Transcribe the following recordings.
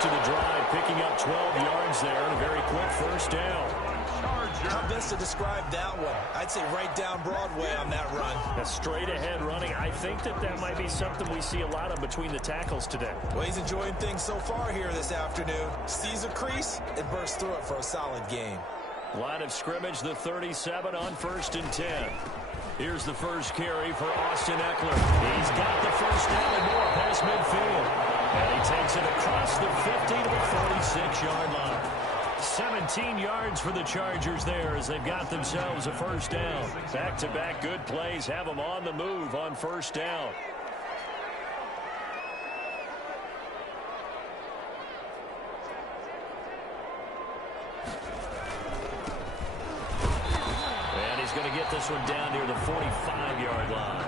To the drive, picking up 12 yards there and a very quick first down. How best to describe that one? I'd say right down Broadway on that run. A straight ahead running. I think that might be something we see a lot of between the tackles today. Well, he's enjoying things so far here this afternoon. Sees a crease and bursts through it for a solid gain. Line of scrimmage, the 37 on 1st and 10. Here's the first carry for Austin Eckler. He's got the first down and more past midfield. And he takes it across the 50 to the 46-yard line. 17 yards for the Chargers there as they've got themselves a first down. Back-to-back good plays have them on the move on first down. And he's going to get this one down near the 45-yard line.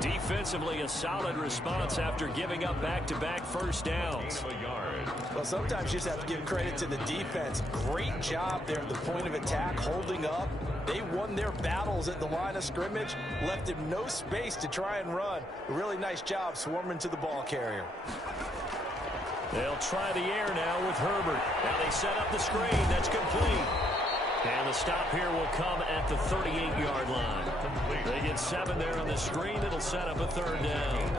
Defensively, a solid response after giving up back-to-back first downs. Well, sometimes you just have to give credit to the defense. Great job there at the point of attack, holding up. They won their battles at the line of scrimmage, left him no space to try and run. A really nice job swarming to the ball carrier. They'll try the air now with Herbert. Now they set up the screen. That's complete. And the stop here will come at the 38-yard line. They get 7 there on the screen. It'll set up a third down.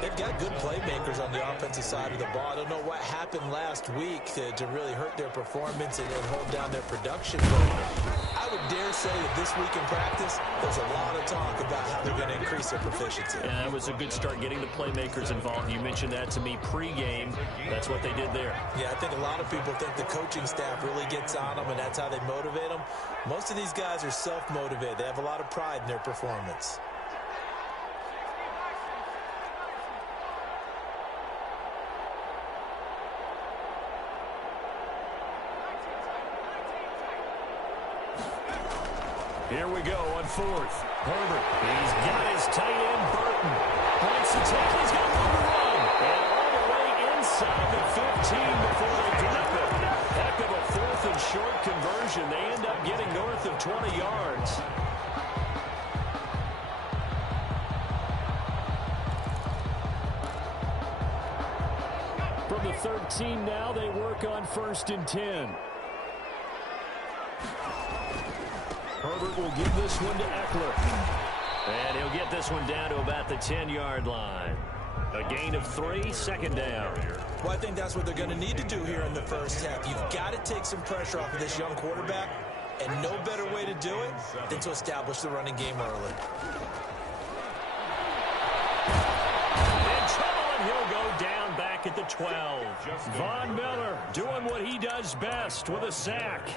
They've got good playmakers on the offensive side of the ball. I don't know what happened last week to really hurt their performance and hold down their production. But I would dare say that this week in practice, there's a lot of talk about how they're going to increase their proficiency. And that was a good start getting the playmakers involved. You mentioned that to me pregame. That's what they did there. Yeah, I think a lot of people think the coaching staff really gets on them, and that's how they motivate them. Most of these guys are self-motivated. They have a lot of pride in their performance. Here we go on 4th. Herbert, he's got his tight end, Burton. Points the tackle, he's got room to run. And all the way inside the 15 before they drop it. Heck of a 4th and short conversion. They end up getting north of 20 yards. From the 13 now, they work on 1st and 10. Herbert will give this one to Eckler. And he'll get this one down to about the 10-yard line. A gain of 3, second down. Well, I think that's what they're going to need to do here in the first half. You've got to take some pressure off of this young quarterback, and no better way to do it than to establish the running game early. In trouble, and he'll go down back at the 12. Von Miller doing what he does best with a sack.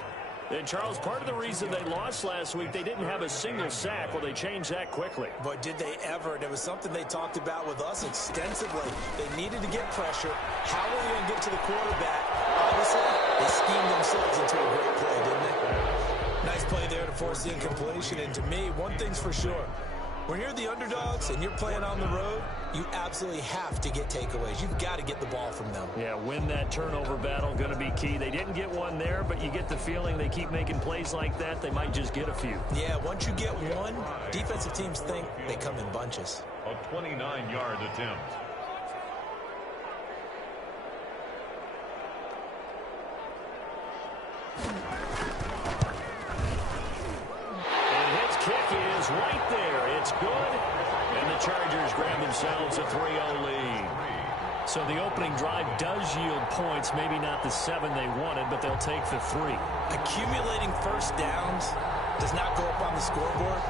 And, Charles, part of the reason they lost last week, they didn't have a single sack. Well, they changed that quickly. But did they ever? And it was something they talked about with us extensively. They needed to get pressure. How are they going to get to the quarterback? Obviously, they schemed themselves into a great play, didn't they? Nice play there to force the incompletion. And to me, one thing's for sure. When you're the underdogs and you're playing on the road, you absolutely have to get takeaways. You've got to get the ball from them. Yeah, win that turnover battle, going to be key. They didn't get one there, but you get the feeling they keep making plays like that, they might just get a few. Yeah, once you get one, defensive teams think they come in bunches. A 29-yard attempt. Right there, it's good, and the Chargers grab themselves a 3-0 lead. So the opening drive does yield points, maybe not the 7 they wanted, but they'll take the 3. Accumulating first downs does not go up on the scoreboard,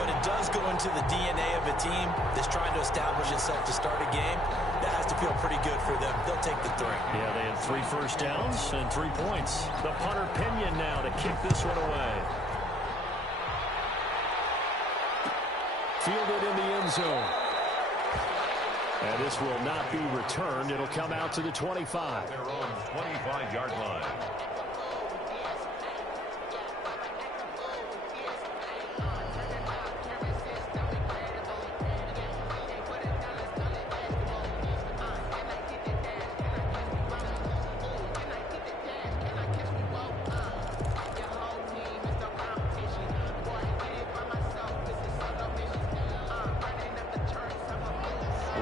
but it does go into the DNA of a team that's trying to establish itself to start a game. That has to feel pretty good for them. They'll take the 3. Yeah, they had 3 first downs and 3 points. The punter Pinion now to kick this one away. Fielded in the end zone. And this will not be returned. It'll come out to the 25. Their own 25-yard line.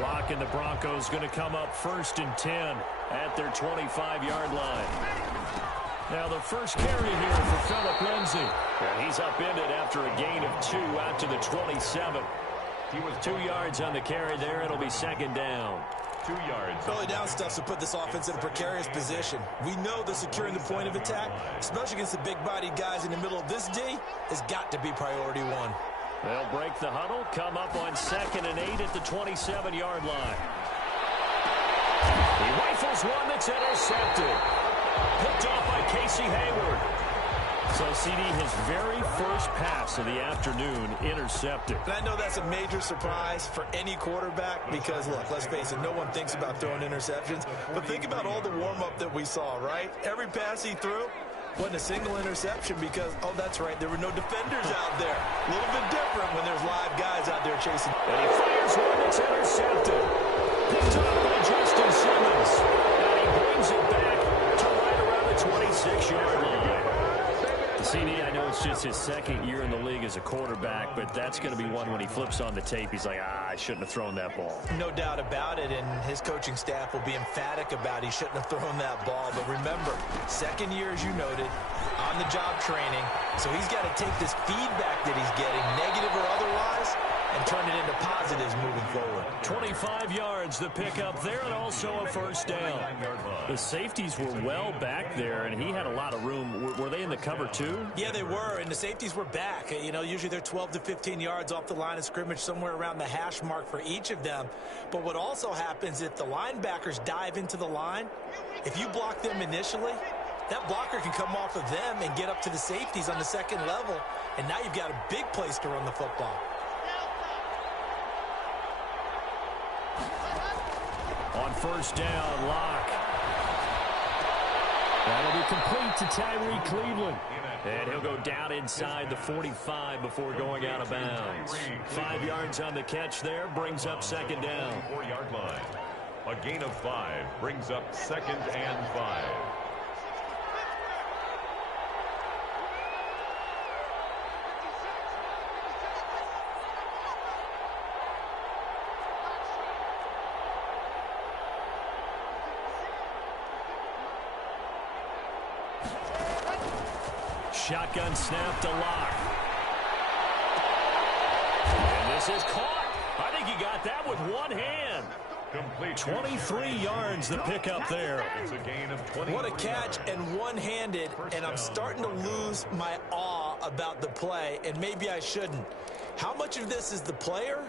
Locke and the Broncos going to come up 1st and 10 at their 25-yard line. Now the first carry here for Phillip Lindsay. And he's upended after a gain of 2 out to the 27. He was 2 yards on the carry there. It'll be 2nd down. 2 yards. Early down stuff to put this offense in a precarious position. We know that securing the point of attack, especially against the big-bodied guys in the middle of this D, has got to be priority one. They'll break the huddle, come up on 2nd and 8 at the 27-yard line. He rifles one that's intercepted. Picked off by Casey Hayward. So, CD, his very first pass of the afternoon intercepted. And I know that's a major surprise for any quarterback because, look, let's face it, no one thinks about throwing interceptions. But think about all the warm-up that we saw, right? Every pass he threw wasn't a single interception because, oh, that's right, there were no defenders out there. A little bit different when there's live guys out there chasing. And he fires one that's intercepted. Picked up by Justin Simmons. And he brings it back to right around the 26-yard line. CD, I know it's just his 2nd year in the league as a quarterback, but that's going to be one when he flips on the tape. He's like, I shouldn't have thrown that ball. No doubt about it, and his coaching staff will be emphatic about he shouldn't have thrown that ball. But remember, 2nd year, as you noted, on-the-job training. So he's got to take this feedback that he's getting, negative or otherwise, and turn it into positives moving forward. 25 yards the pickup there, and also a 1st down. The safeties were well back there, and he had a lot of room. Were they in the cover too? Yeah, they were, and the safeties were back. You know, usually they're 12 to 15 yards off the line of scrimmage, somewhere around the hash mark for each of them. But what also happens if the linebackers dive into the line, if you block them initially, that blocker can come off of them and get up to the safeties on the 2nd level, and now you've got a big place to run the football. On 1st down, Locke. That'll be complete to Tyree Cleveland. And he'll go down inside the 45 before going out of bounds. 5 yards on the catch there, brings up 2nd down. 4-yard line. A gain of 5 brings up 2nd and 5. Shotgun snap to Locke. And this is caught. I think he got that with one hand. Complete. 23 yards the pickup there. It's a gain of 20. What a catch and one-handed, and I'm starting to lose my awe about the play, and maybe I shouldn't. How much of this is the player?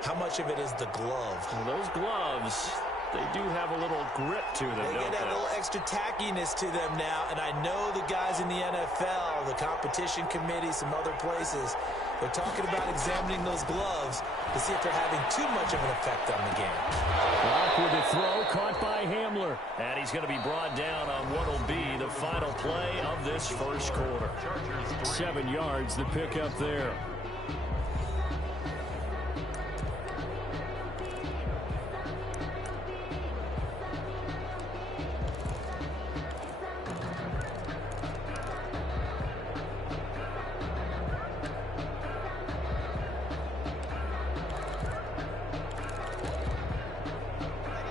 How much of it is the glove? Well, those gloves, they do have a little grip to them, They don't get that they? little extra tackiness to them now, and I know the guys in the NFL, the competition committee, some other places, they're talking about examining those gloves to see if they're having too much of an effect on the game. Locke with the throw, caught by Hamler. And he's going to be brought down on what will be the final play of this 1st quarter. 7 yards the pickup there.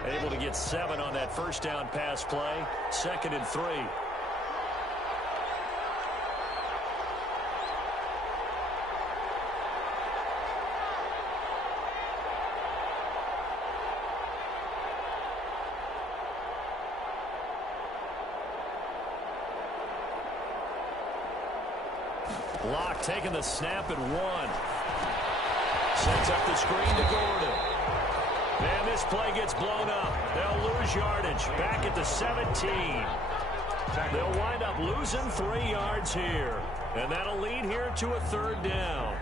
Able to get 7 on that 1st down pass play. 2nd and 3. Locke taking the snap at 1. Sets up the screen to Gordon. And this play gets blown up. They'll lose yardage back at the 17. They'll wind up losing 3 yards here. And that'll lead here to a 3rd down.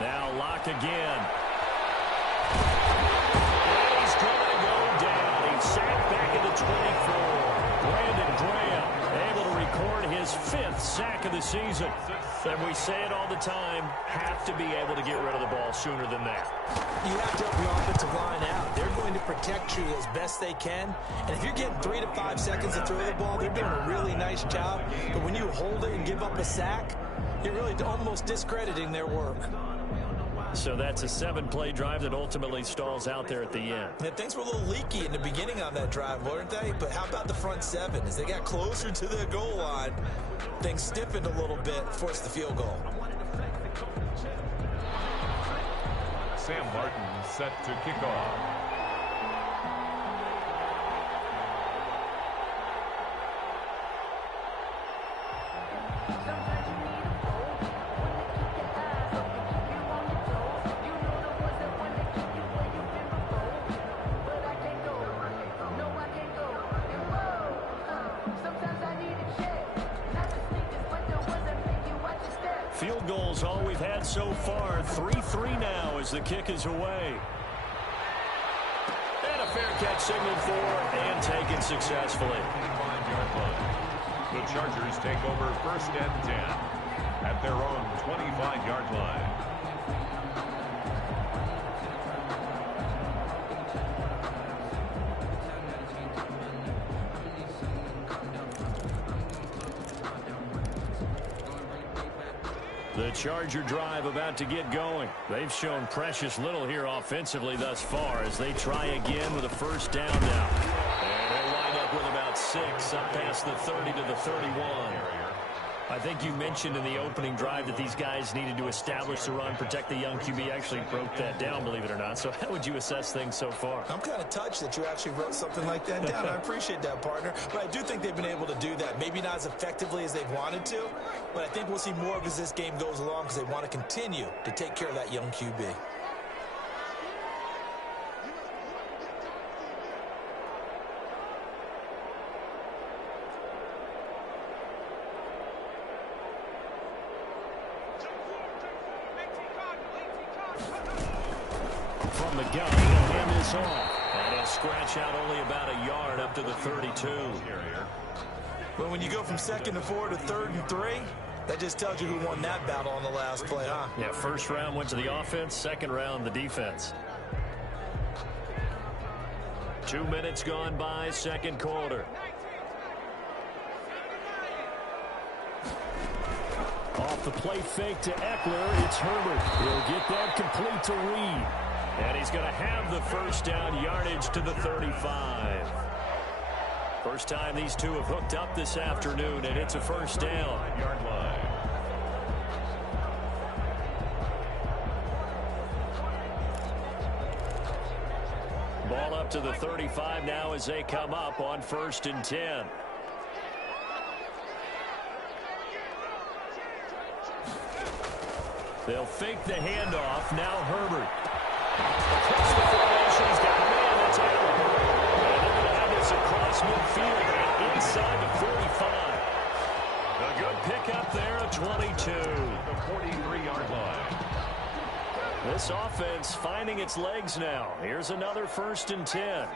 Now Locke again. And he's going to go down. He's sacked back at the 24. Brandon Graham able to record his his 5th sack of the season. And we say it all the time, have to be able to get rid of the ball sooner than that. You have to help your offensive line out. They're going to protect you as best they can. And if you're getting 3 to 5 seconds to throw the ball, they're doing a really nice job. But when you hold it and give up a sack, you're really almost discrediting their work. So that's a 7-play drive that ultimately stalls out there at the end. Yeah, things were a little leaky in the beginning on that drive, weren't they? But how about the front 7? As they got closer to the goal line, things stiffened a little bit, forced the field goal. Sam Martin set to kick off. Field goals all we've had so far. 3-3 now as the kick is away. And a fair catch signaled for and taken successfully. 25-yard line. The Chargers take over 1st and 10 at their own 25-yard line. The Charger drive about to get going. They've shown precious little here offensively thus far as they try again with a 1st down now. And they'll wind up with about 6 up past the 30 to the 31. I think you mentioned in the opening drive that these guys needed to establish the run, protect the young QB. Actually broke that down, believe it or not. So how would you assess things so far? I'm kind of touched that you actually wrote something like that down. I appreciate that, partner. But I do think they've been able to do that. Maybe not as effectively as they've wanted to, but I think we'll see more of as this game goes along because they want to continue to take care of that young QB. From the gun, he'll hand this off. And he'll scratch out only about a yard up to the 32. Well, when you go from 2nd to 4 to 3rd and 3, that just tells you who won that battle on the last play, huh? Yeah, 1st round went to the offense, 2nd round the defense. 2 minutes gone by, 2nd quarter. Off the play fake to Eckler, it's Herbert. He'll get that complete to Reed. And he's going to have the 1st down, yardage to the 35. First time these two have hooked up this afternoon, and it's a 1st down. Yard line. Ball up to the 35 now as they come up on 1st and 10. They'll fake the handoff. Now Herbert. Across the formation, he's got a man that's out. And they're going to have this across midfield and inside the 45. A good pickup there at 22. The 43-yard line. This offense finding its legs now. Here's another 1st and 10.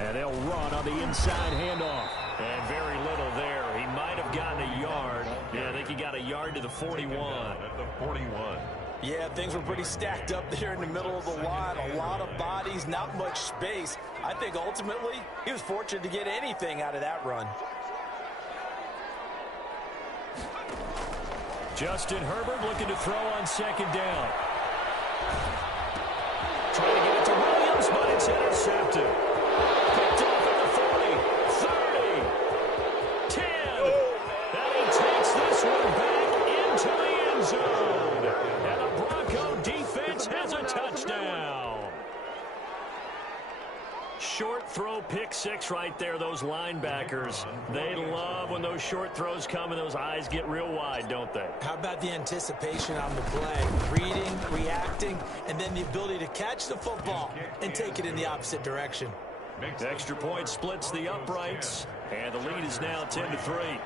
And they'll run on the inside handoff. And very little there. He might have gotten a yard. Yeah, I think he got a yard to the 41. At the 41. Yeah, things were pretty stacked up there in the middle of the line. A lot of bodies, not much space. I think ultimately he was fortunate to get anything out of that run. Justin Herbert looking to throw on 2nd down. Trying to get it to Williams, but it's intercepted. Picked off at the 40, 30, 10. And he takes this one back into the end zone. And the Bronco defense has a touchdown. Short throw, pick 6 right there. Those linebackers, they love when those short throws come and those eyes get real wide, don't they? How about the anticipation on the play? Reading, reacting, and then the ability to catch the football and take it in the opposite direction. Extra point splits the uprights, and the lead is now 10-3.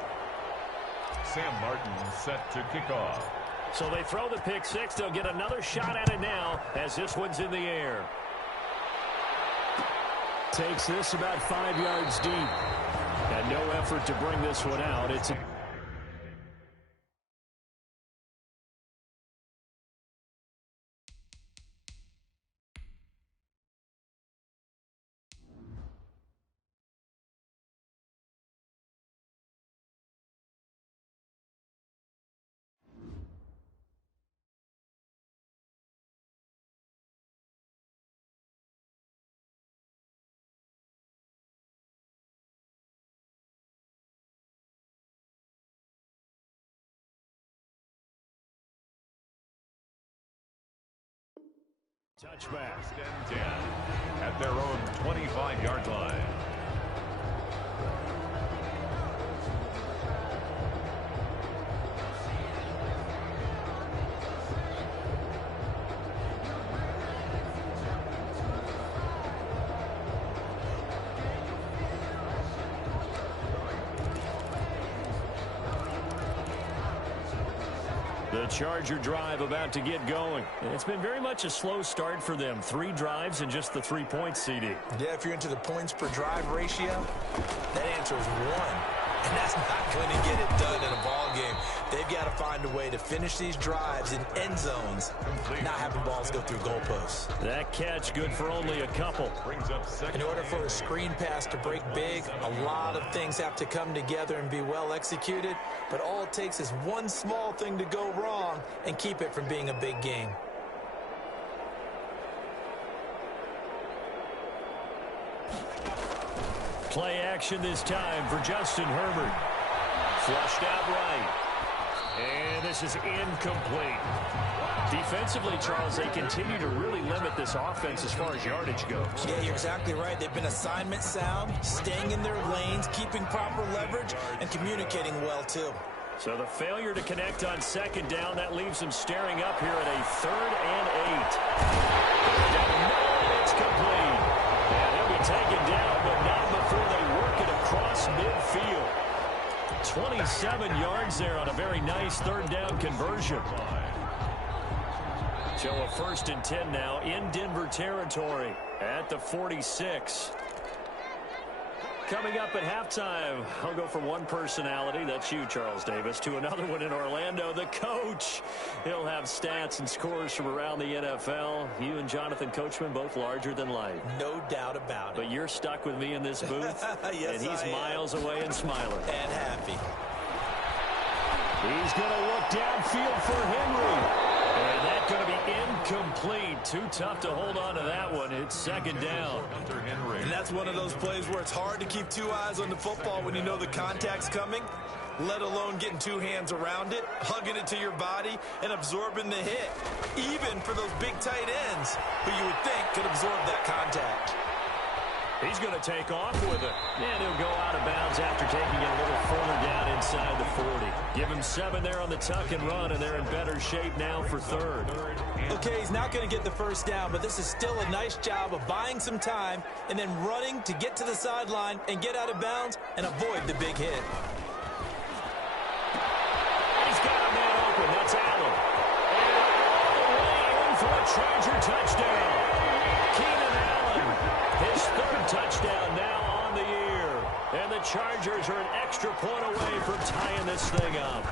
Sam Martin set to kick off. So they throw the pick 6. They'll get another shot at it now as this one's in the air. Takes this about 5 yards deep. And no effort to bring this one out. It's a touchback. 10 at their own 25-yard line. The Charger drive about to get going. It's been very much a slow start for them. 3 drives and just the 3 points, CD. Yeah, if you're into the points per drive ratio, that answer is 1. And that's not going to get it done in a ball game. They've got to find a way to finish these drives in end zones, not having balls go through goalposts. That catch good for only a couple. Brings up second. In order for a screen pass to break big, a lot of things have to come together and be well executed. But all it takes is one small thing to go wrong and keep it from being a big game. Play action this time for Justin Herbert. Flushed out right. And this is incomplete. Defensively, Charles, they continue to really limit this offense as far as yardage goes. Yeah, you're exactly right. They've been assignment sound, staying in their lanes, keeping proper leverage, and communicating well, too. So the failure to connect on second down, that leaves them staring up here at a 3rd and 8. No, it's complete. And he'll be taken down, but not before they work it across midfield. 27 yards there on a very nice 3rd down conversion. So a 1st and 10 now in Denver territory at the 46. Coming up at halftime, I'll go from one personality, that's you, Charles Davis, to another one in Orlando, the coach. He'll have stats and scores from around the NFL. You and Jonathan Coachman, both larger than life. No doubt about it. But you're stuck with me in this booth, yes, and he's miles away and smiling. And happy. He's going to look downfield for Henry. And that's going to be incomplete. Too tough to hold on to that one. It's 2nd down. And that's one of those plays where it's hard to keep 2 eyes on the football when you know the contact's coming, let alone getting 2 hands around it, hugging it to your body, and absorbing the hit. Even for those big tight ends who you would think could absorb that contact. He's going to take off with it. And he'll go out of bounds after taking it a little further down inside the 40. Give him 7 there on the tuck and run, and they're in better shape now for 3rd. Okay, he's not going to get the 1st down, but this is still a nice job of buying some time and then running to get to the sideline and get out of bounds and avoid the big hit. He's got a man open. That's Allen. And all the way in for a Charger touchdown. Keenan Allen, his 3rd touchdown now on the year. And the Chargers are an extra point away from tying this thing up.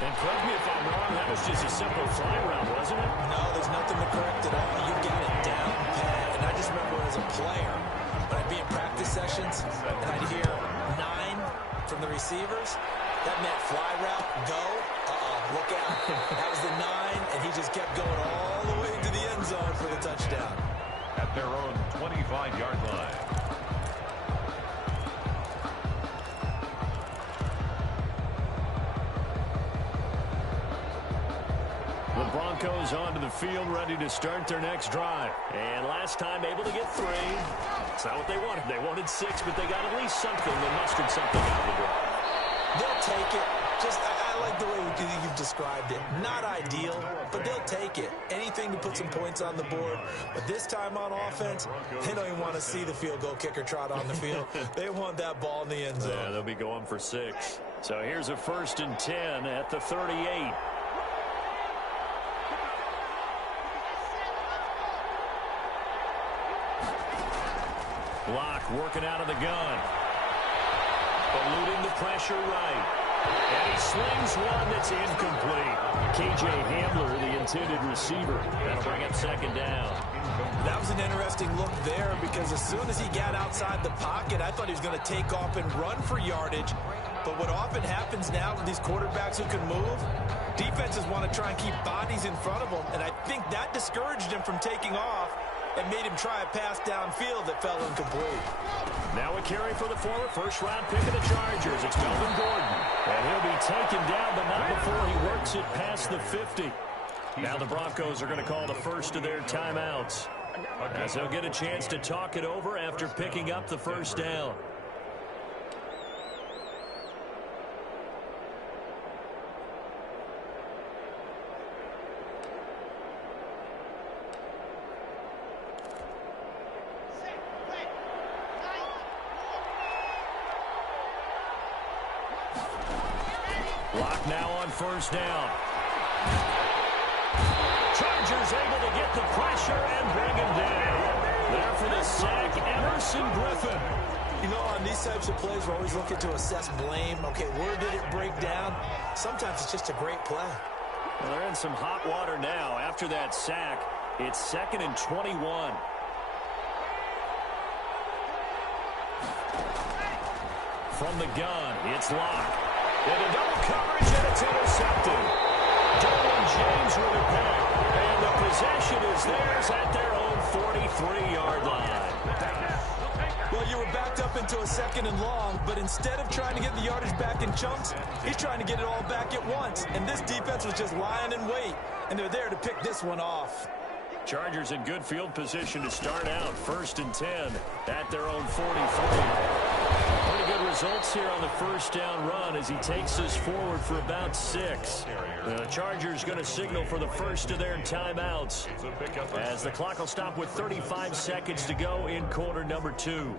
And correct me if I'm wrong, that was just a simple fly route, wasn't it? No, there's nothing to correct at all. You got it down pat. And I just remember as a player, when I'd be in practice sessions, and I'd hear 9 from the receivers, that meant fly route, go, look out. That was the 9, and he just kept going all the way to the end zone for the touchdown. At their own 25-yard line. The Broncos onto the field, ready to start their next drive. And last time able to get 3. It's not what they wanted. They wanted 6, but they got at least something. They mustered something out of the drive. They'll take it. I like the way you've described it. Not ideal, but they'll take it. Anything to put some points on the board. But this time on offense, they don't even want to see the field goal kicker trot on the field. They want that ball in the end zone. Yeah, they'll be going for 6. So here's a 1st and 10 at the 38. Block working out of the gun. Eluding the pressure right. And he slings one that's incomplete. K.J. Hamler, the intended receiver. That'll bring up second down. That was an interesting look there because as soon as he got outside the pocket, I thought he was going to take off and run for yardage. But what often happens now with these quarterbacks who can move, defenses want to try and keep bodies in front of them, and I think that discouraged him from taking off and made him try a pass downfield that fell incomplete. Now a carry for the former first-round pick of the Chargers. It's Melvin Gordon. And he'll be taken down, but not before he works it past the 50. Now the Broncos are going to call the first of their timeouts, as they'll get a chance to talk it over after picking up the first down. Block now on first down. Chargers able to get the pressure and bring him down. There for the sack, Emerson Griffin. You know, on these types of plays, we're always looking to assess blame. Okay, where did it break down? Sometimes it's just a great play. Well, they're in some hot water now. After that sack, it's 2nd and 21. From the gun, it's Locke. Into double coverage, and it's intercepted. Derwin James with it back. And the possession is theirs at their own 43-yard line. Well, you were backed up into a 2nd and long, but instead of trying to get the yardage back in chunks, he's trying to get it all back at once. And this defense was just lying in wait, and they're there to pick this one off. Chargers in good field position to start out. 1st and 10 at their own 43. Pretty good results here on the first down run as he takes us forward for about 6. The Chargers going to signal for the first of their timeouts as the clock will stop with 35 seconds to go in quarter number 2.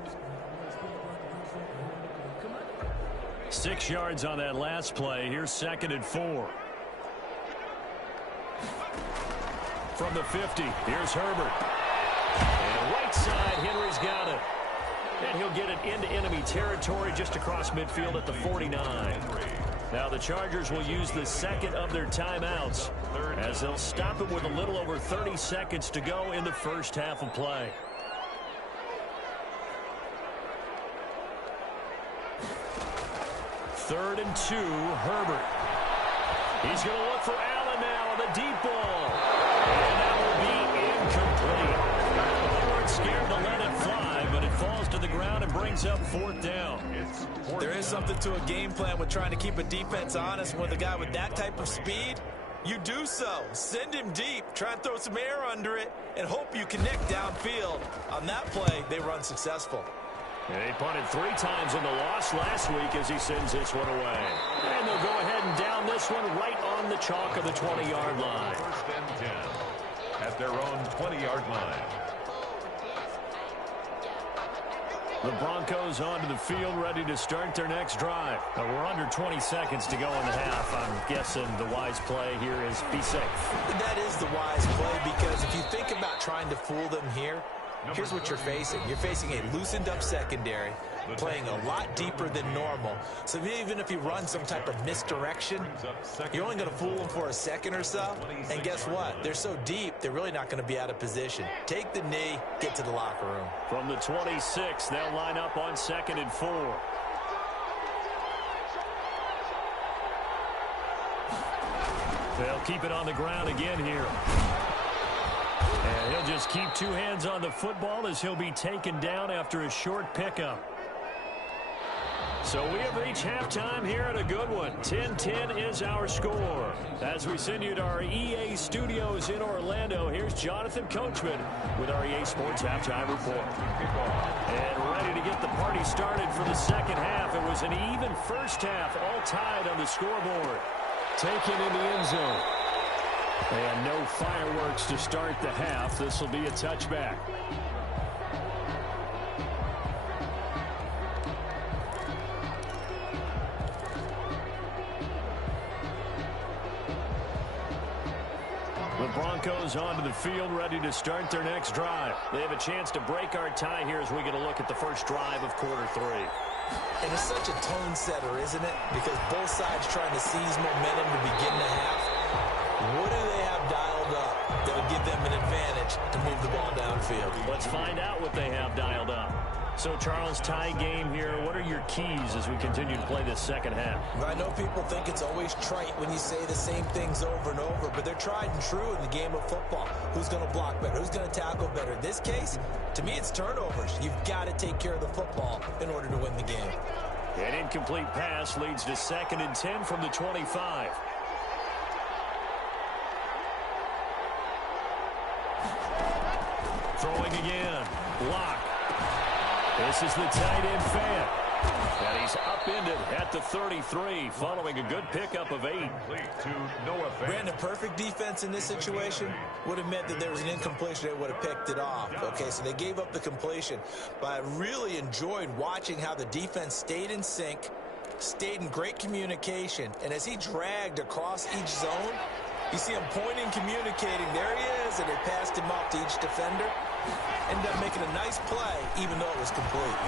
6 yards on that last play. Here's 2nd and 4. From the 50, here's Herbert. And right side, Henry's got it. And he'll get it into enemy territory just across midfield at the 49. Now the Chargers will use the 2nd of their timeouts as they'll stop it with a little over 30 seconds to go in the first half of play. Third and 2, Herbert. He's going to look for Allen now on the deep ball. And that will be incomplete. They weren't scared to let it fly, but it falls to the ground and brings up 4th down. There is something to a game plan with trying to keep a defense honest. With a guy with that type of speed, you do so. Send him deep, try and throw some air under it, and hope you connect downfield. On that play, they run successful. And he punted 3 times in the loss last week as he sends this one away. And they'll go ahead and down this one right on the chalk of the 20-yard line. 1st and 10 at their own 20-yard line. The Broncos onto the field, ready to start their next drive. Now we're under 20 seconds to go in the half. I'm guessing the wise play here is be safe. That is the wise play because if you think about trying to fool them here, here's what you're facing. You're facing a loosened-up secondary, playing a lot deeper than normal. So even if you run some type of misdirection, you're only going to fool them for a second or so. And guess what? They're so deep, they're really not going to be out of position. Take the knee, get to the locker room. From the 26, they'll line up on 2nd and 4. They'll keep it on the ground again here. And he'll just keep 2 hands on the football as he'll be taken down after a short pickup. So we have reached halftime here at a good one. 10-10 is our score. As we send you to our EA studios in Orlando, here's Jonathan Coachman with our EA Sports Halftime Report. And ready to get the party started for the second half. It was an even first half, all tied on the scoreboard. Taken in the end zone. And no fireworks to start the half. This will be a touchback. The Broncos onto the field, ready to start their next drive. They have a chance to break our tie here as we get a look at the first drive of quarter 3. And it's such a tone setter, isn't it? Because both sides trying to seize momentum to begin the half. What do they have dialed up that would give them an advantage to move the ball downfield? Let's find out what they have dialed up. So, Charles, tie game here. What are your keys as we continue to play this second half? I know people think it's always trite when you say the same things over and over, but they're tried and true in the game of football. Who's going to block better? Who's going to tackle better? In this case, to me, it's turnovers. You've got to take care of the football in order to win the game. An incomplete pass leads to 2nd and 10 from the 25. Throwing again. Block. This is the tight end fan. And he's upended at the 33 following a good pickup of 8. Brandon, perfect defense in this situation would have meant that there was an incompletion. They would have picked it off. Okay, so they gave up the completion. But I really enjoyed watching how the defense stayed in sync, stayed in great communication. And as he dragged across each zone, you see him pointing, communicating. There he is, and they passed him off to each defender. Ended up making a nice play, even though it was complete.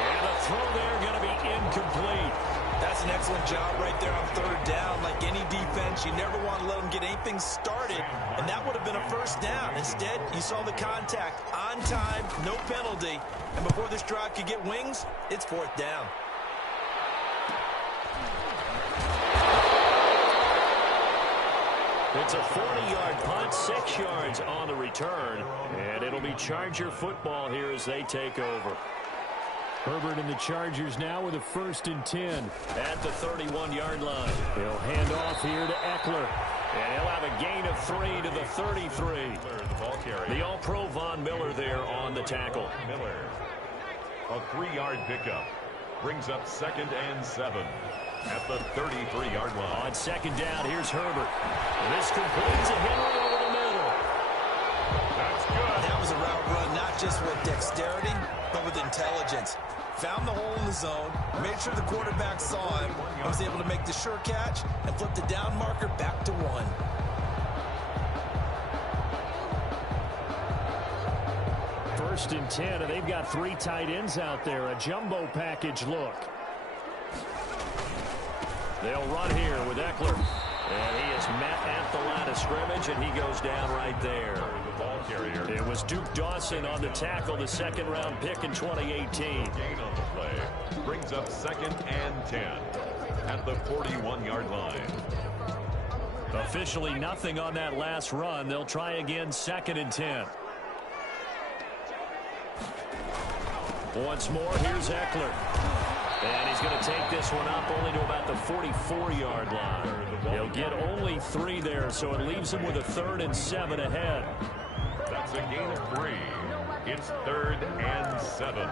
And the throw there going to be incomplete. That's an excellent job right there on 3rd down. Like any defense, you never want to let them get anything started, and that would have been a 1st down. Instead, you saw the contact on time, no penalty, and before this drive could get wings, it's 4th down. It's a 40-yard punt, 6 yards on the return, and it'll be Charger football here as they take over. Herbert and the Chargers now with a 1st and 10 at the 31-yard line. He'll hand off here to Eckler, and he'll have a gain of 3 to the 33. The All-Pro Von Miller there on the tackle. Miller, a 3-yard pickup, brings up 2nd and 7. At the 33-yard line. On 2nd down, here's Herbert. This completes a Henry over the middle. That's good. That was a route run, not just with dexterity, but with intelligence. Found the hole in the zone, made sure the quarterback saw him, and was able to make the sure catch and flip the down marker back to 1. First and 10, and they've got 3 tight ends out there. A jumbo package look. They'll run here with Eckler. And he is met at the line of scrimmage, and he goes down right there. The ball carrier. It was Duke Dawson on the tackle, the 2nd-round pick in 2018. Gain on the play. Brings up 2nd and 10 at the 41-yard line. Officially nothing on that last run. They'll try again, 2nd and 10. Once more, here's Eckler. And he's going to take this one up only to about the 44-yard line. He'll get only 3 there, so it leaves him with a 3rd and 7 ahead. That's a gain of 3. It's 3rd and 7.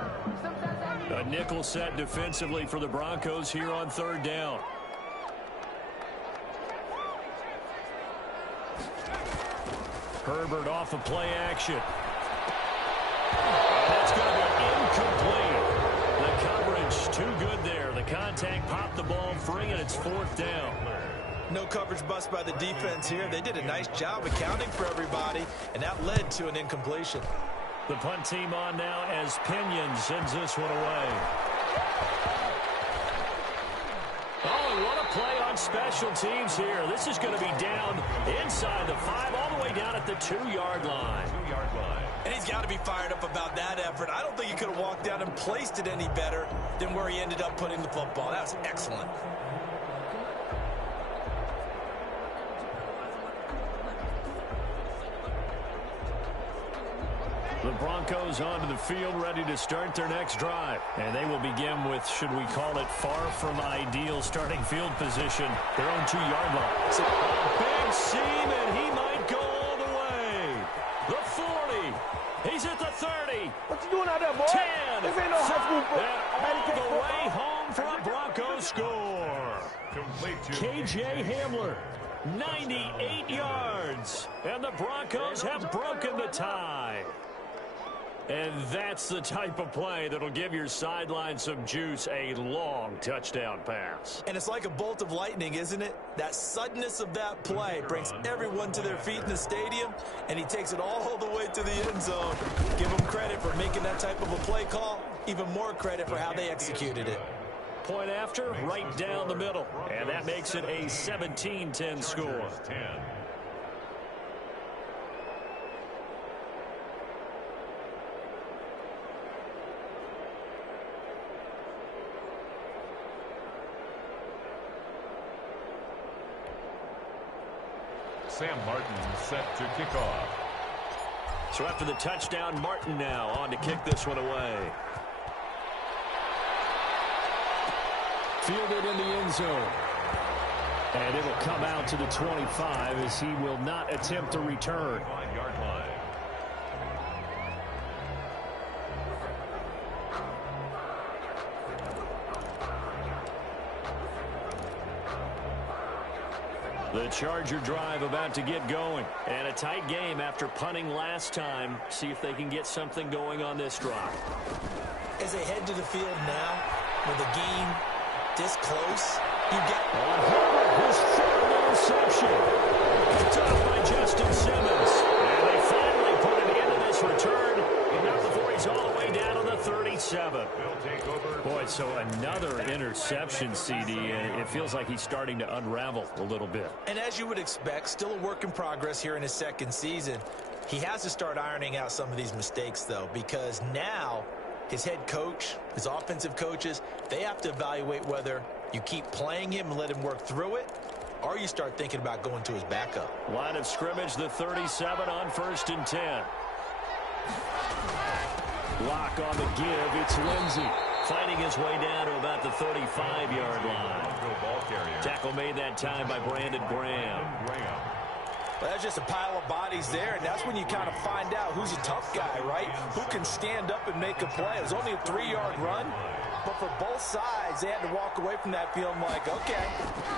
A nickel set defensively for the Broncos here on 3rd down. Herbert off of play action. And that's going to be incomplete. The coverage too good there. The contact popped the ball free, and it's 4th down. No coverage bust by the defense here. They did a nice job accounting for everybody, and that led to an incompletion. The punt team on now as Pinion sends this one away. Oh, and what a play on special teams here. This is going to be down inside the 5, all the way down at the 2-yard line. 2-yard line. And he's got to be fired up about that effort. I don't think he could have walked down and placed it any better than where he ended up putting the football. That was excellent. The Broncos onto the field, ready to start their next drive. And they will begin with, should we call it, far from ideal starting field position, their own 2-yard line. So a big seam, and he might go all the way. The 40. He's at the 30. What you doing out there, boy? 10. This ain't no high school football. And all the way home for a Broncos score. Complete to KJ Hamler, 98 yards. And the Broncos have broken the tie. And that's the type of play that'll give your sideline some juice, a long touchdown pass. And it's like a bolt of lightning, isn't it? That suddenness of that play brings everyone to their feet in the stadium, and he takes it all the way to the end zone. Give him credit for making that type of a play call, even more credit for how they executed it. Point after, right down the middle. And that makes it a 17-10 score. Sam Martin set to kick off. So after the touchdown, Martin now on to kick this one away. Fielded in the end zone. And it'll come out to the 25 as he will not attempt a return. 5-yard line. The Charger drive about to get going. And a tight game after punting last time. See if they can get something going on this drive. As they head to the field now, with the game this close, you get on Herbert, his third interception. Picked off by Justin Simmons. And they finally put an end to this return. And not before he's all the way down on the 37. Boy, so another interception, CD, and it feels like he's starting to unravel a little bit. And as you would expect, still a work in progress here in his second season. He has to start ironing out some of these mistakes, though, because now his head coach, his offensive coaches, they have to evaluate whether you keep playing him and let him work through it, or you start thinking about going to his backup. Line of scrimmage, the 37 on 1st and 10. Lock on the give. It's Lindsey fighting his way down to about the 35-yard line. Tackle made that time by Brandon Graham. Well, that's just a pile of bodies there, and that's when you kind of find out who's a tough guy, right? Who can stand up and make a play. It was only a 3-yard run, but for both sides, they had to walk away from that feeling like, okay,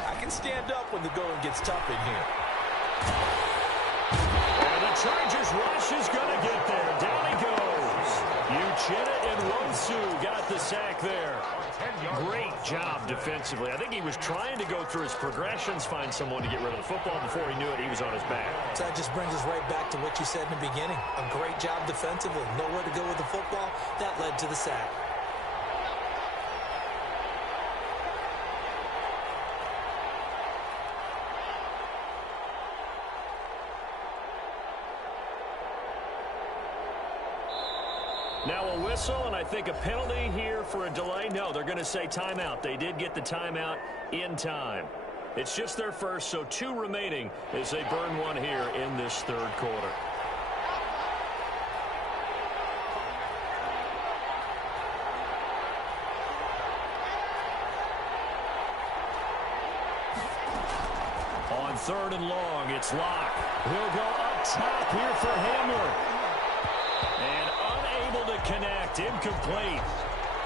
I can stand up when the going gets tough in here. And the Chargers rush is going to get there. Down he goes. Uchenna and Wosu got the sack there. Great job defensively. I think he was trying to go through his progressions, find someone to get rid of the football. Before he knew it, he was on his back. So that just brings us right back to what you said in the beginning. A great job defensively. Nowhere to go with the football. That led to the sack. Now a whistle, and I think a penalty here for a delay. No, they're going to say timeout. They did get the timeout in time. It's just their first, so 2 remaining as they burn one here in this third quarter. On 3rd and long, it's Locke. He'll go up top here for Hamler. And unable to connect, incomplete.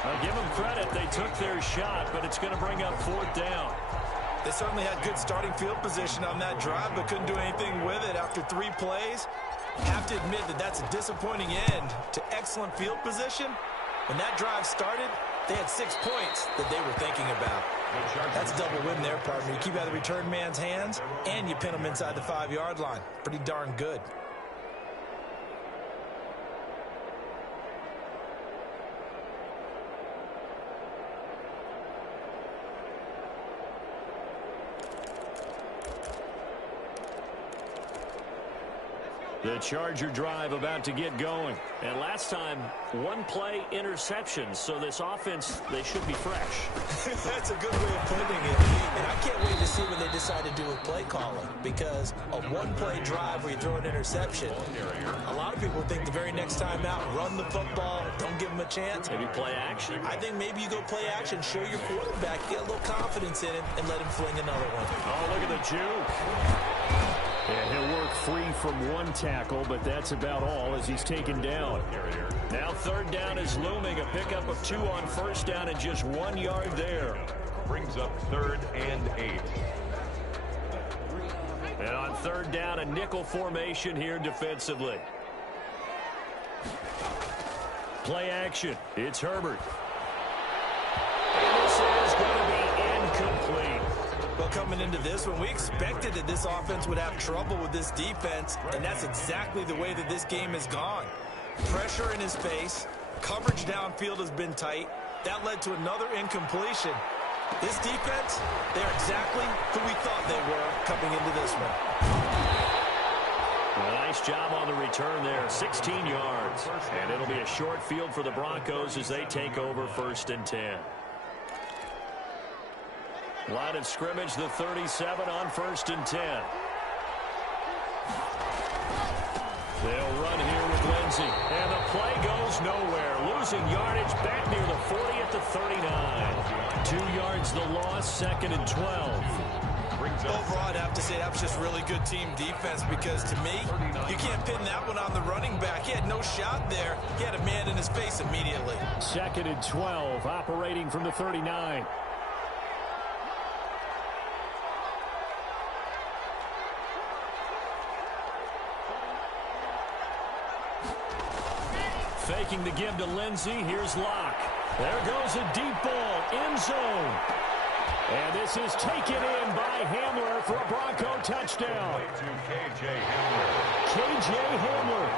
I'll give them credit, they took their shot, but it's going to bring up 4th down. They certainly had good starting field position on that drive, but couldn't do anything with it after 3 plays. Have to admit that that's a disappointing end to excellent field position. When that drive started, they had 6 points that they were thinking about. That's a double win there, partner. You keep out of the return man's hands, and you pin them inside the 5-yard line. Pretty darn good. The Charger drive about to get going. And last time, 1-play interception. So this offense, they should be fresh. That's a good way of putting it. And I can't wait to see when they decide to do with play calling. Because a 1-play drive where you throw an interception, a lot of people think the very next time out, run the football, don't give them a chance. Maybe play action. I think maybe you go play action, show your quarterback, get a little confidence in him, and let him fling another one. Oh, look at the juke. And he'll work free from 1 tackle, but that's about all as he's taken down. Now 3rd down is looming. A pickup of 2 on 1st down and just 1 yard there. Brings up 3rd and 8. And on 3rd down, a nickel formation here defensively. Play action. It's Herbert. And this is going to be incomplete. Well, coming into this one, we expected that this offense would have trouble with this defense, and that's exactly the way that this game has gone. Pressure in his face. Coverage downfield has been tight. That led to another incompletion. This defense, they're exactly who we thought they were coming into this one. Well, nice job on the return there, 16 yards. And it'll be a short field for the Broncos as they take over 1st and 10. Line of scrimmage, the 37 on 1st and 10. They'll run here with Lindsey. And the play goes nowhere. Losing yardage back near the 40 at the 39. 2 yards the loss, 2nd and 12. Overall, I'd have to say that was just really good team defense because, to me, you can't pin that one on the running back. He had no shot there. He had a man in his face immediately. 2nd and 12, operating from the 39. Faking the give to Lindsey. Here's Locke. There goes a deep ball. End zone. And this is taken in by Hamler for a Bronco touchdown. KJ Hamler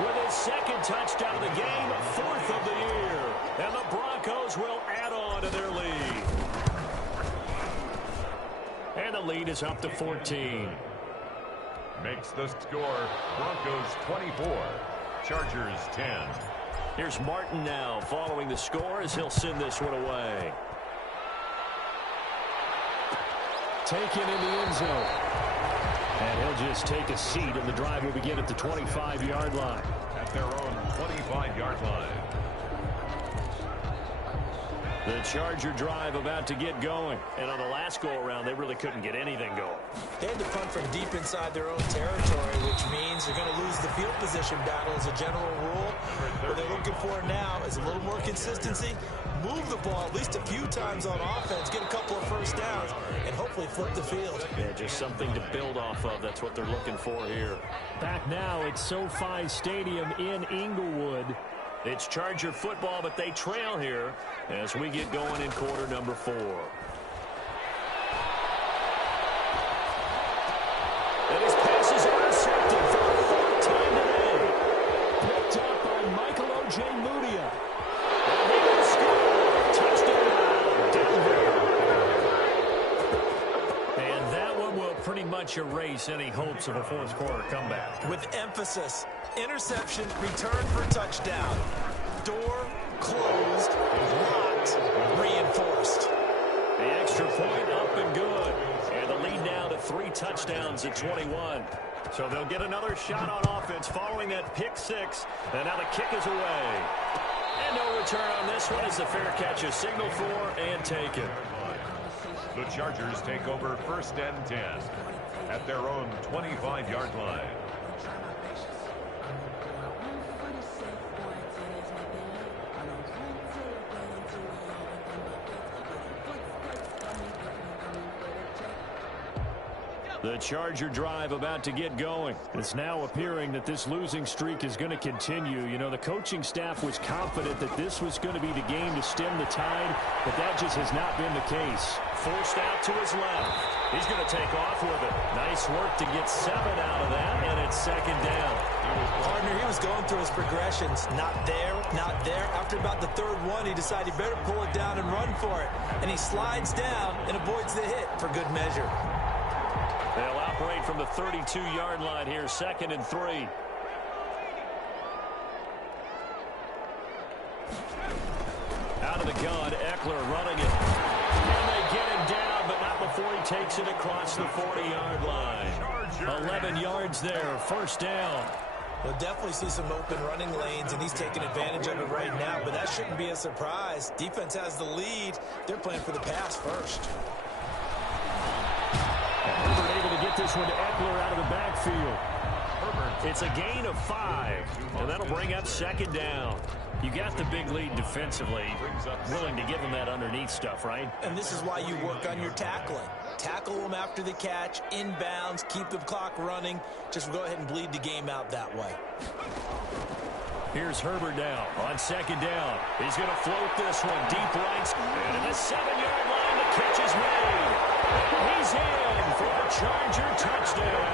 with his 2nd touchdown of the game, 4th of the year. And the Broncos will add on to their lead. And the lead is up to 14. Makes the score Broncos 24, Chargers 10. Here's Martin now following the score as he'll send this one away. Taken in the end zone. And he'll just take a seat, and the drive will begin at the 25-yard line. At their own 25-yard line. The Charger drive about to get going. And on the last go-around, they really couldn't get anything going. They had to punt from deep inside their own territory, which means they're going to lose the field position battle as a general rule. What they're looking for now is a little more consistency, move the ball at least a few times on offense, get a couple of first downs, and hopefully flip the field. Yeah, just something to build off of. That's what they're looking for here. Back now at SoFi Stadium in Inglewood. It's Charger football, but they trail here as we get going in quarter number 4. And his pass is intercepted for the 4th time today. Picked up by Michael O.J. Mudia. And he will score. Touchdown, Denver. And that one will pretty much erase any hopes of a 4th quarter comeback. With emphasis, interception, return for touchdown. Door closed, locked, reinforced. The extra point up and good. And the lead now to 3 touchdowns at 21. So they'll get another shot on offense following that pick 6. And now the kick is away. And no return on this one as the fair catch is signaled for and taken. The Chargers take over 1st and 10 at their own 25-yard line. The Charger drive about to get going. It's now appearing that this losing streak is going to continue. You know, the coaching staff was confident that this was going to be the game to stem the tide, but that just has not been the case. Forced out to his left. He's going to take off with it. Nice work to get 7 out of that, and it's 2nd down. Partner, he was going through his progressions. Not there, not there. After about the 3rd one, he decided he better pull it down and run for it. And he slides down and avoids the hit for good measure. They'll operate from the 32-yard line here, 2nd and 3. Out of the gun, Eckler running it. And they get him down, but not before he takes it across the 40-yard line. 11 yards there, 1st down. We'll definitely see some open running lanes, and he's taking advantage of it right now, but that shouldn't be a surprise. Defense has the lead. They're playing for the pass first. Herbert able to get this one to Eckler out of the backfield. It's a gain of 5, and that'll bring up 2nd down. You got the big lead defensively, willing to give them that underneath stuff, right? And this is why you work on your tackling. Tackle them after the catch, inbounds, keep the clock running. Just go ahead and bleed the game out that way. Here's Herbert now on second down. He's going to float this one deep right. And at the 7-yard line, the catch is made. And he's in for a Charger touchdown.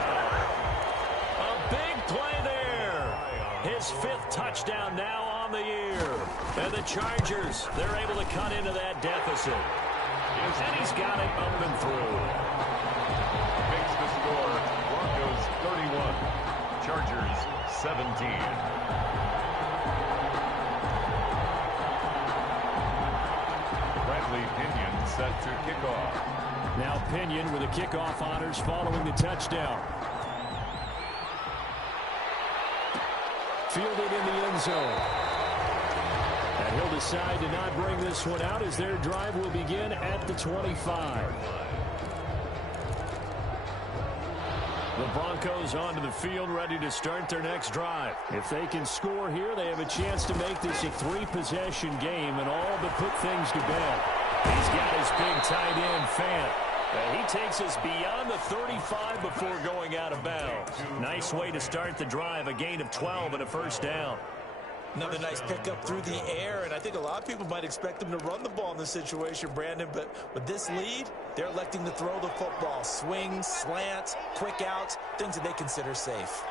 A big play there. His 5th touchdown now on the year. And the Chargers, they're able to cut into that deficit. And he's got it up and through. Makes the score Broncos 31, Chargers 17. Pinion set to kick off. Now Pinion with the kickoff honors following the touchdown. Fielded in the end zone. And he'll decide to not bring this one out as their drive will begin at the 25. The Broncos onto the field, ready to start their next drive. If they can score here, they have a chance to make this a 3-possession game and all but put things to bed. He's got his big tight end, Fant. And he takes us beyond the 35 before going out of bounds. Nice way to start the drive, a gain of 12 and a first down. Another nice pickup through the air, and I think a lot of people might expect them to run the ball in this situation, Brandon, but with this lead, they're electing to throw the football. Swings, slants, quick outs, things that they consider safe.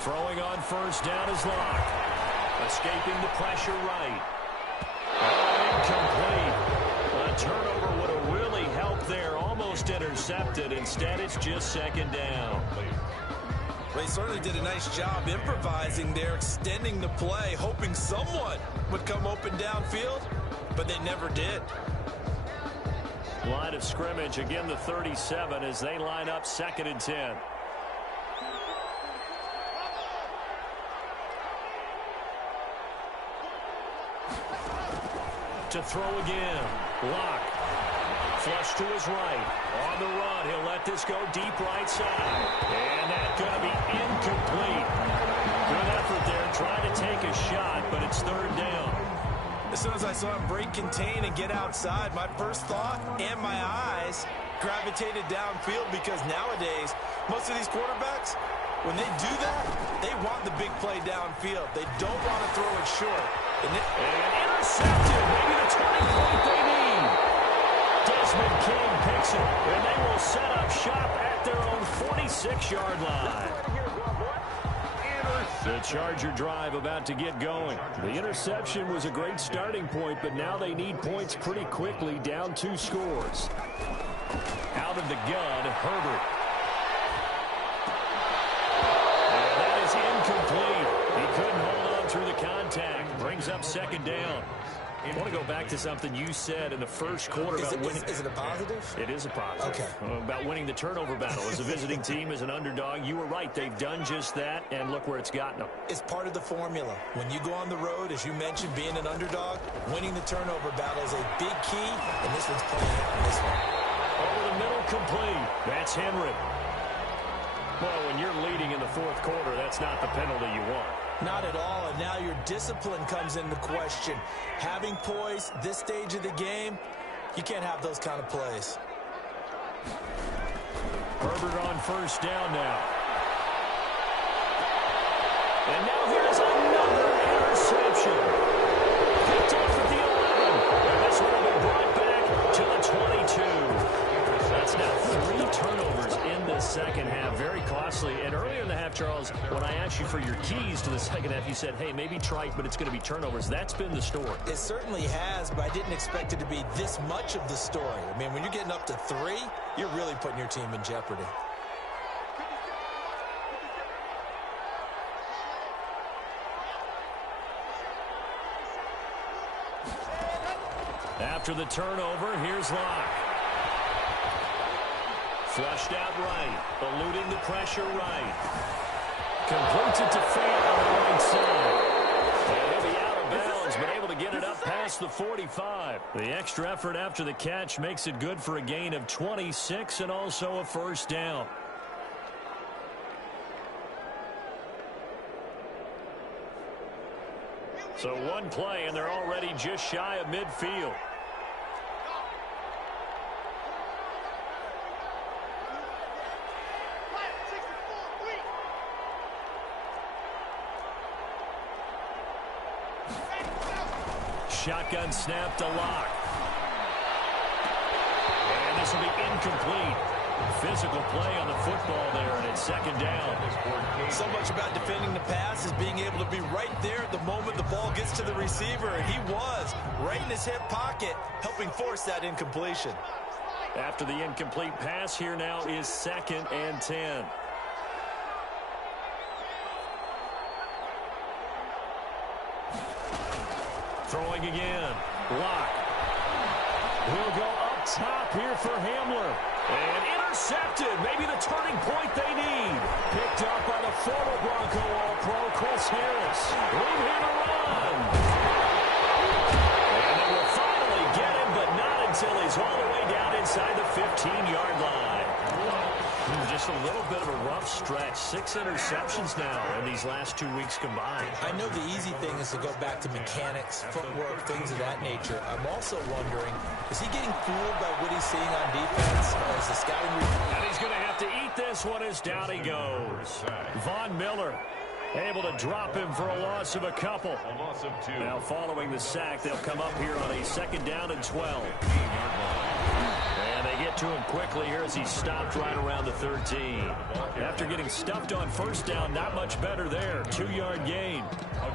Throwing on first down is Locke. Escaping the pressure right. Incomplete. A turnover would have really helped there. Almost intercepted. Instead, it's just second down. Well, he certainly did a nice job improvising there, extending the play, hoping someone would come open downfield, but they never did. Line of scrimmage, again the 37 as they line up 2nd and 10. To throw again. Locke. Flush to his right. On the run. He'll let this go deep right side. And that's going to be incomplete. Good effort there trying to take a shot, but it's 3rd down. As soon as I saw him break contain and get outside, my first thought and my eyes gravitated downfield because nowadays, most of these quarterbacks, when they do that, they want the big play downfield. They don't want to throw it short. And intercepted. Maybe the 20-point they need. Desmond King picks it, and they will set up shop at their own 46-yard line. The Charger drive about to get going. The interception was a great starting point, but now they need points pretty quickly, down 2 scores. Out of the gun, Herbert. And that is incomplete. He couldn't hold on through the contact. Brings up 2nd down. I want to go back to something you said in the first quarter about winning. Is it a positive? It is a positive. Okay. About winning the turnover battle. As a visiting team, as an underdog, you were right. They've done just that, and look where it's gotten them. It's part of the formula. When you go on the road, as you mentioned, being an underdog, winning the turnover battle is a big key, and this one's playing out in this one. Over the middle, complete. That's Henry. Well, when you're leading in the 4th quarter, that's not the penalty you want. Not at all, and now your discipline comes into question. Having poise this stage of the game, you can't have those kind of plays. Herbert on first down now. And now here's another interception. Picked off at the 11. And this one will be brought back to the 22. That's now 3 turnovers in the second half. Very costly. And earlier in the half, Charles, when I asked you for your keys to the second half, you said, hey, maybe trite, but it's going to be turnovers. That's been the story. It certainly has, but I didn't expect it to be this much of the story. I mean, when you're getting up to 3, you're really putting your team in jeopardy. After the turnover, here's Locke. Flushed out right, eluding the pressure right. Completes it to Fant on the right side. And he'll be out of bounds, but able to get it up past the 45. The extra effort after the catch makes it good for a gain of 26 and also a first down. So one play, and they're already just shy of midfield. shotgun snap to Locke. And this will be incomplete. Physical play on the football there, and it's second down. So much about defending the pass is being able to be right there at the moment the ball gets to the receiver, and he was right in his hip pocket, helping force that incompletion. After the incomplete pass, here now is 2nd and 10. Throwing again. Locke. He'll go up top here for Hamler. And intercepted. Maybe the turning point they need. Picked up by the former Bronco All-Pro, Chris Harris. Leave here to run. And they will finally get him, but not until he's all the way down inside the 15-yard line. Just a little bit of a rough stretch. 6 interceptions now in these last 2 weeks combined. I know the easy thing is to go back to mechanics, footwork, things of that nature. I'm also wondering, is he getting fooled by what he's seeing on defense? Or is the scouting... And he's going to have to eat this one as down he goes. Von Miller able to drop him for a loss of a couple. A loss of 2. Now following the sack, they'll come up here on a 2nd down and 12. And they get to him quickly here as he's stopped right around the 13. After getting stuffed on 1st down, not much better there. 2-yard gain.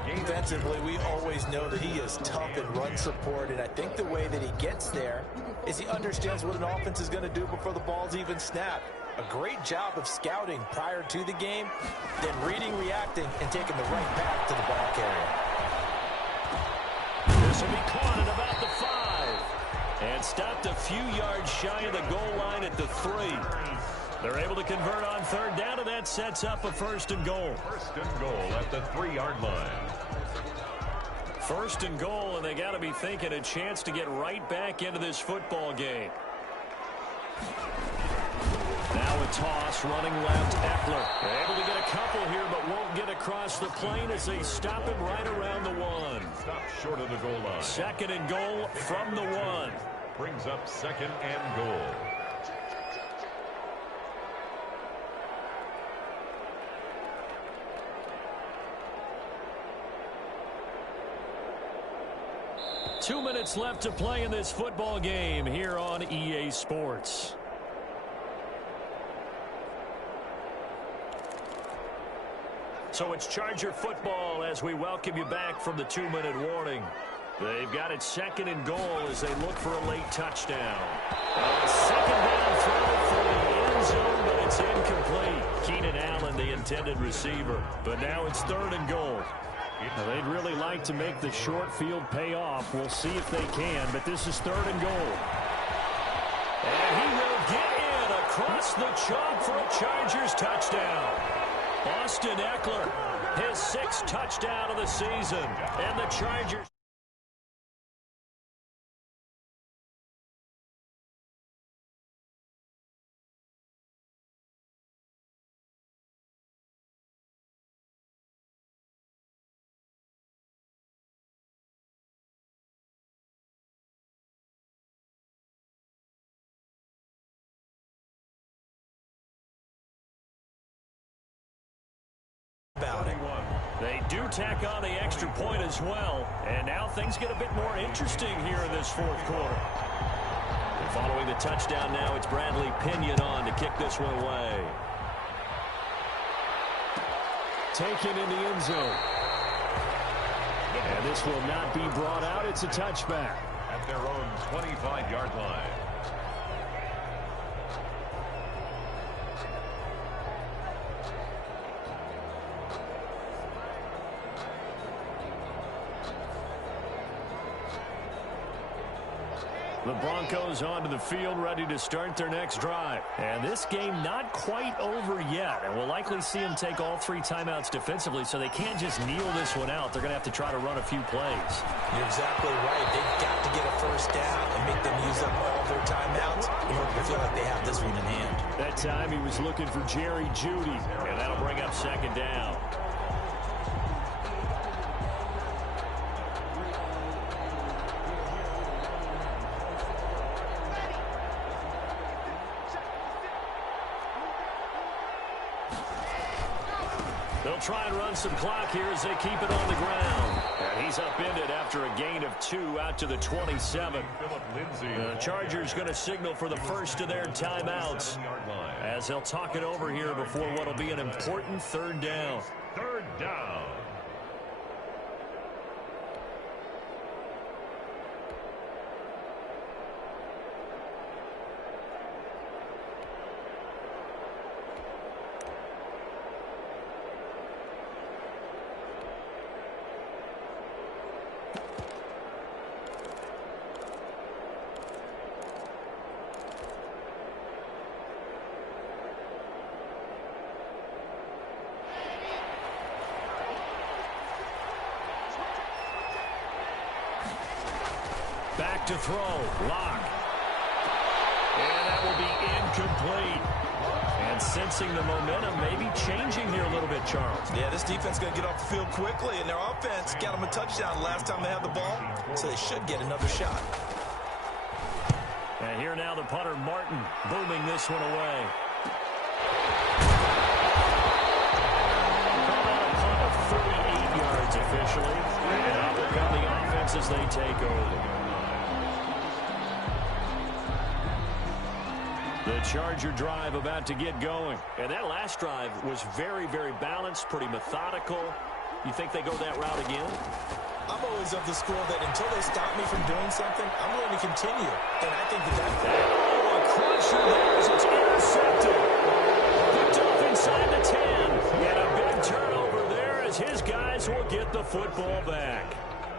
Defensively, we always know that he is tough in run support, and I think the way that he gets there is he understands what an offense is going to do before the ball's even snapped. A great job of scouting prior to the game, then reading, reacting, and taking the right path to the ball carrier. This will be caught at about the 5. And stopped a few yards shy of the goal line at the 3. They're able to convert on 3rd down, and that sets up a 1st and goal. 1st and goal at the 3-yard line. 1st and goal, and they got to be thinking a chance to get right back into this football game. Now a toss, running left, Eckler. Able to get a couple here, but won't get across the plane as they stop him right around the 1. Stop short of the goal line. 2nd and goal from the 1. Brings up 2nd and goal. Two minutes left to play in this football game here on EA Sports. So it's Charger football as we welcome you back from the 2-minute warning. They've got it 2nd and goal as they look for a late touchdown. 2nd down throw for the end zone, but it's incomplete. Keenan Allen, the intended receiver. But now it's 3rd and goal. Now, they'd really like to make the short field pay off. We'll see if they can, but this is 3rd and goal. And he will get in across the chalk for a Chargers touchdown. Austin Eckler, his 6th touchdown of the season, and the Chargers. They do tack on the extra point as well, and now things get a bit more interesting here in this 4th quarter. And following the touchdown now, it's Bradley Pinion on to kick this one away. Taken in the end zone. And this will not be brought out. It's a touchback. At their own 25-yard line. The Broncos onto the field, ready to start their next drive. And this game not quite over yet. And we'll likely see them take all 3 timeouts defensively, so they can't just kneel this one out. They're going to have to try to run a few plays. You're exactly right. They've got to get a 1st down and make them use up all their timeouts in order to feel like they have this one in hand. That time he was looking for Jerry Jeudy, and that'll bring up 2nd down. They'll try and run some clock here as they keep it on the ground. And he's upended after a gain of 2 out to the 27. The Chargers going to signal for the first of their timeouts as they'll talk it over here before what will be an important third down. Third down. Back to throw. Lock. And that will be incomplete. And sensing the momentum maybe changing here a little bit, Charles. Yeah, this defense is going to get off the field quickly, and their offense got them a touchdown last time they had the ball, so they should get another shot. And here now the punter, Martin, booming this one away. Called out a punt of 38 yards officially. And out will come the offense as they take over. The Charger drive about to get going. And that last drive was very, very balanced, pretty methodical. You think they go that route again? I'm always of the school that until they stop me from doing something, I'm going to continue. And I think that oh, a crusher there as it's intercepted. Picked off inside the 10. And a big turnover there as his guys will get the football back.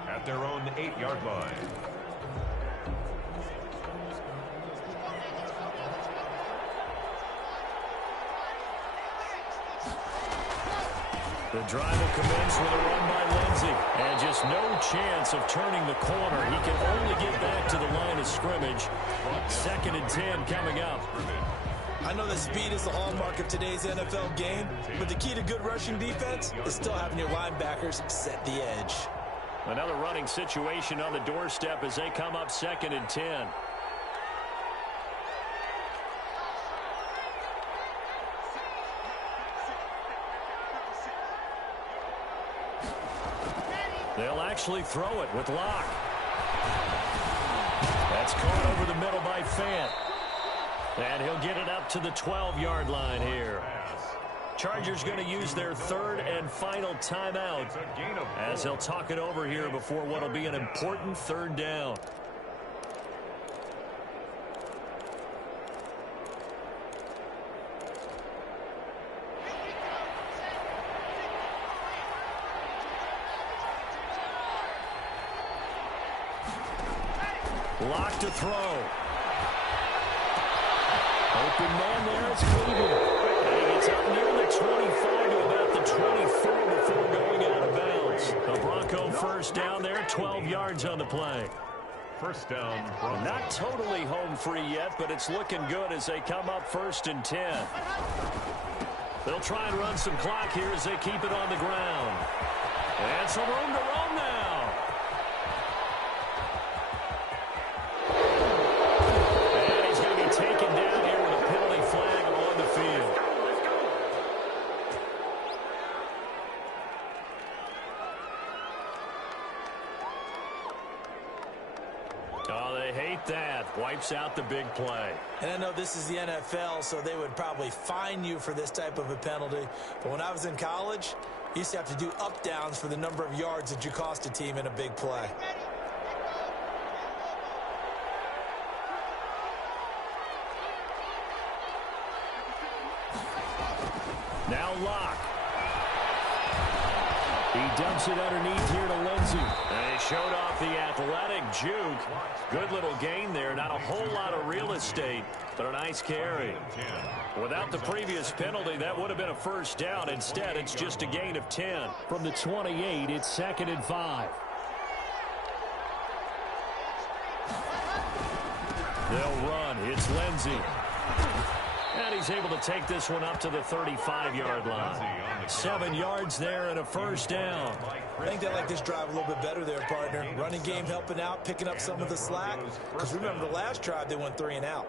At their own 8-yard line. The drive will commence with a run by Lindsey. And just no chance of turning the corner. He can only get back to the line of scrimmage. 2nd and 10 coming up. I know that speed is the hallmark of today's NFL game, but the key to good rushing defense is still having your linebackers set the edge. Another running situation on the doorstep as they come up 2nd and 10. They'll actually throw it with Locke. That's caught over the middle by Fant. And he'll get it up to the 12-yard line here. Chargers going to use their 3rd and final timeout as they'll talk it over here before what will be an important 3rd down. Lock to throw. Open man there is Cleveland. And he gets up near the 25 to about the 24 before going out of bounds. The Bronco first down there, 12 yards on the play. First down. Bronco. Not totally home free yet, but it's looking good as they come up 1st and 10. They'll try and run some clock here as they keep it on the ground. And some room to roam now. Taken down here with a penalty flag on the field. Oh, they hate that. Wipes out the big play. And I know this is the NFL, so they would probably fine you for this type of a penalty. But when I was in college, you used to have to do up-downs for the number of yards that you cost a team in a big play. Now Locke. He dumps it underneath here to Lindsey. And he showed off the athletic juke. Good little gain there. Not a whole lot of real estate, but a nice carry. Without the previous penalty, that would have been a first down. Instead, it's just a gain of 10. From the 28, it's 2nd and 5. They'll run. It's Lindsey. And he's able to take this one up to the 35-yard line. 7 yards there and a first down. I think they like this drive a little bit better there, partner. Running game helping out, picking up some of the slack. Because remember, the last drive, they went 3 and out.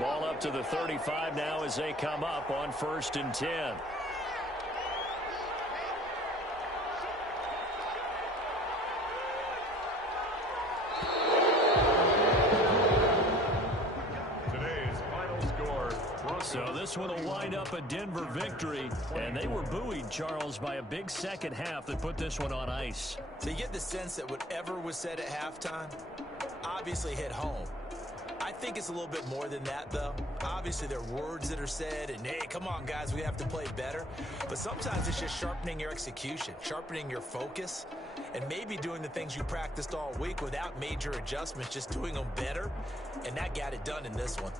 Ball up to the 35 now as they come up on 1st and 10. So this one will wind up a Denver victory, and they were buoyed, Charles, by a big second half that put this one on ice. So you get the sense that whatever was said at halftime obviously hit home. I think it's a little bit more than that, though. Obviously, there are words that are said, and, hey, come on, guys, we have to play better. But sometimes it's just sharpening your execution, sharpening your focus, and maybe doing the things you practiced all week without major adjustments, just doing them better, and that got it done in this one.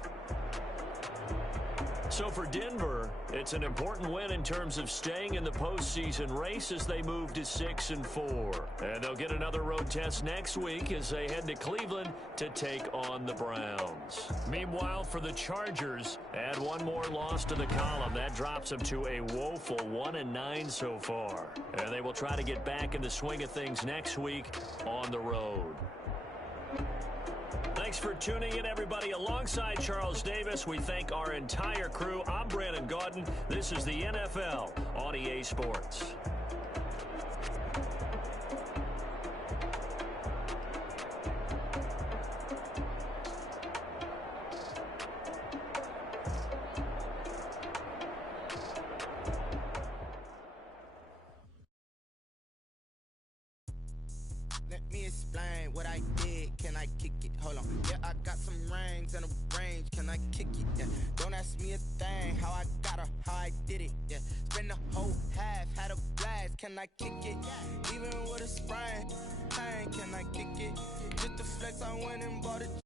So for Denver, it's an important win in terms of staying in the postseason race as they move to 6-4. And they'll get another road test next week as they head to Cleveland to take on the Browns. Meanwhile, for the Chargers, add one more loss to the column. That drops them to a woeful 1-9 so far. And they will try to get back in the swing of things next week on the road. Thanks for tuning in, everybody. Alongside Charles Davis, we thank our entire crew. I'm Brandon Gaudin. This is the NFL on EA Sports. Let me explain what I did. Can I kick it? Hold on. Yeah, I got some rings and a range. Can I kick it? Yeah. Don't ask me a thing. How I got her, how I did it. Yeah. Spend the whole half, had a blast. Can I kick it? Even with a sprain, can I kick it? Just the flex, I went and bought it.